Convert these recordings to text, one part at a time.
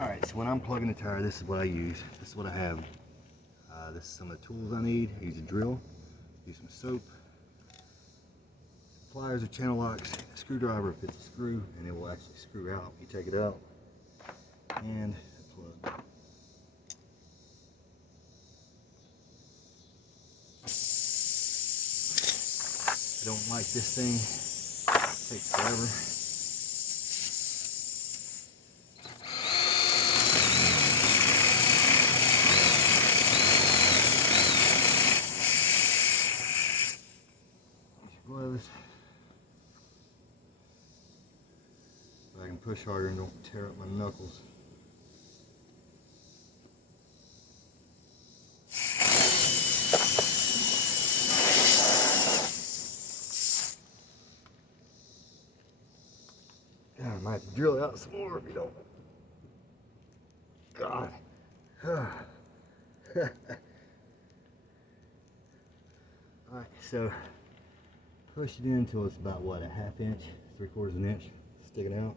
Alright, so when I'm plugging the tire, this is what I use. This is what I have. This is some of the tools I need. I use a drill, use some soap, pliers or channel locks, a screwdriver if it's a screw, and it will actually screw out. You take it out, and a plug. I don't like this thing. It takes forever. Gloves. But I can push harder and don't tear up my knuckles. God, I might have to drill it out some more if you don't. God. Alright, so push it in until it's about what, a half inch, 3/4 inch sticking out.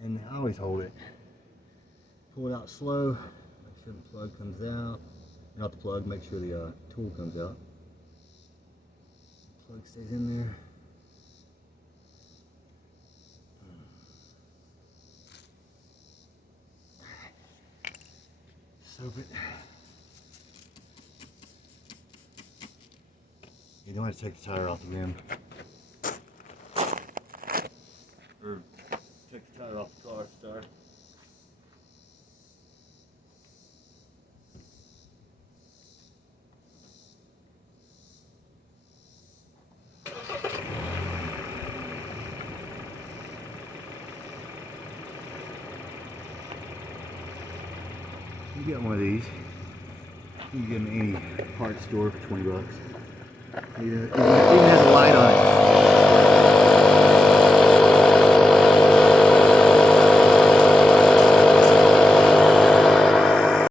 And I always hold it. Pull it out slow, make sure the plug comes out. Not the plug, make sure the tool comes out. The plug stays in there. Soap it. You don't have to take the tire off the rim. Or take the tire off the car, sorry. You get one of these. You can get them at any parts store for $20. Even at